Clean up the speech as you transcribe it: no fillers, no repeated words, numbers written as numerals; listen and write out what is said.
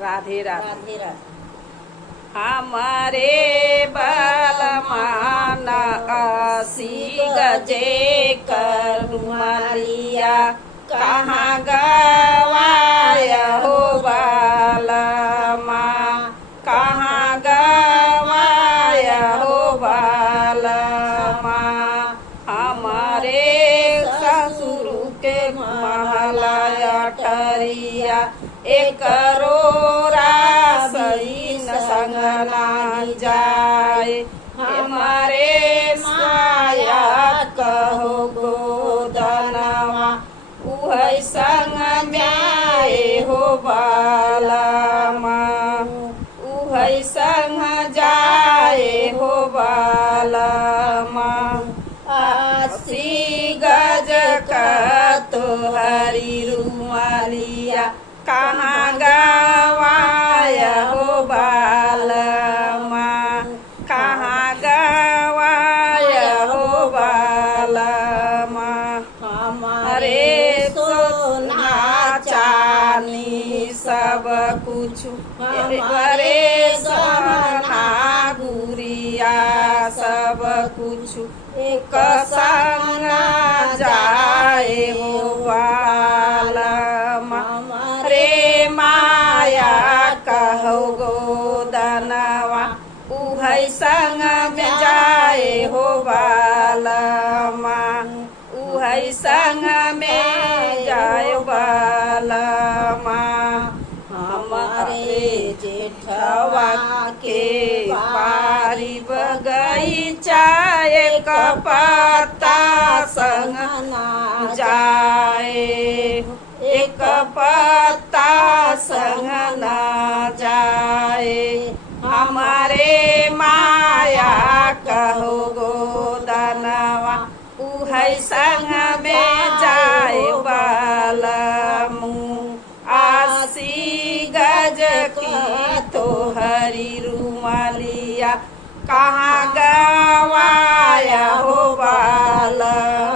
राधे राधे। राधे राधे। हमारे बलमान 80 गजे कर रुमालिया, कहाँ गवाया हो बालमा, कहाँ गवाया हो बालमा। हमारे ससुर के महलाया टरिया, एक रोरा सही न संग ना जाए। हमारे माया कहो गोदनवा, उहै संग जाए हो बालमा, उहै संग जाए हो बालमा। 80 गज का तोहरी रुमालिया, कहाँ गवाया हो बालमा, कहाँ गवाया हो बालमा। हमारे सोना चांदी सब कुछ, हमारे सोना गुड़िया सब कुछ, एक संग जाए हो बालमा। रे माया कहो गोदनवा, उहै संग में जाए हो बालमा, उहै संग में जाए बालमा। हमारे जेठवा के पारी बगीचा, एक पत्ता संग ना जाए, एक पत्ता संग ना जाए। हमारे माया कहो गोदनवा, उहै संग में जाए बालमू। 80 गज की तोहरी रुमालिया, कहाँ गवाया हो बालम।